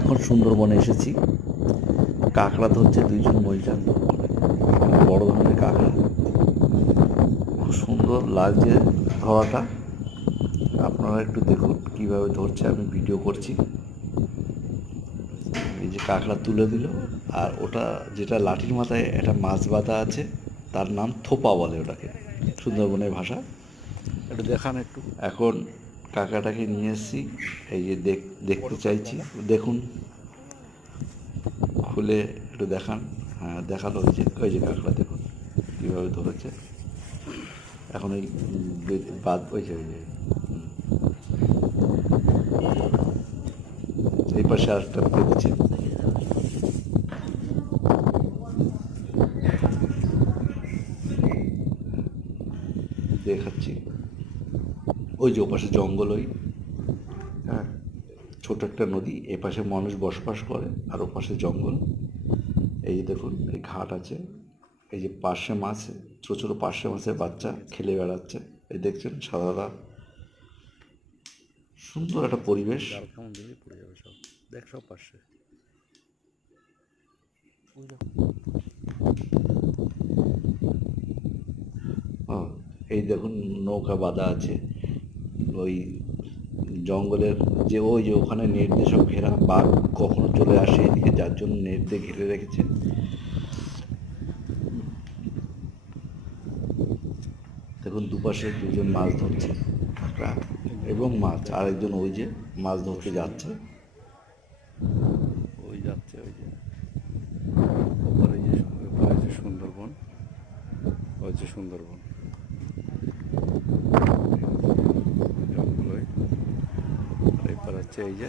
এখন সুন্দরবনে এসেছি। কাঁকড়া ধরছে দুইজন মহিলা, বড় ধরনের কাঁকড়া, খুব সুন্দর লাগছে ধরাটা। আপনারা একটু দেখুন কীভাবে ধরছে, আমি ভিডিও করছি। এই যে কাঁকড়া তুলে দিল, আর ওটা যেটা লাঠির মাথায় একটা মাছ বাঁধা আছে, তার নাম থোপা বলে ওটাকে সুন্দরবনের ভাষা। একটু দেখান একটু। এখন কাঁকড়াটাকে নিয়ে এসেছি, এই যে দেখতে চাইছি, দেখুন খুলে একটু দেখান। হ্যাঁ, দেখানো হয়েছে। ওই যে কাঁকড়া দেখুন কীভাবে ধরেছে। এখন ওই বাদ ওই যে এই পাশে আরেকটা পেয়েছে। দেখাচ্ছি, ওই যে ওপাশে জঙ্গল, ওই হ্যাঁ ছোট একটা নদী, এপাশে মানুষ বসবাস করে আর ওপাশে জঙ্গল। এই যে দেখুন এই ঘাট আছে, এই যে পার্শে মাছ, ছোটো ছোটো পার্শে মাছের বাচ্চা খেলে বেড়াচ্ছে। এই দেখছেন সাদা সাদা, সুন্দর একটা পরিবেশ। কেমন দিলেই পড়ে যাবে সব, দেখ সব পার্শে। এই দেখুন নৌকা বাঁধা আছে ওই জঙ্গলের, যে ওই যে ওখানে নেট দিয়ে সব ঘেরা, বাঘ কখনো চলে আসে এদিকে, যার জন্য নেট দিয়ে ঘিরে রেখেছে। দেখুন দুপাশে দুজন মাছ ধরছে এবং মাছ, আরেকজন ওই যে মাছ ধরতে যাচ্ছে, ওই যাচ্ছে ওই যে ওপারে, যে ওপারে যে সুন্দরবন, ওই যে সুন্দরবন জঙ্গল, ওই আর এপার হচ্ছে এই যে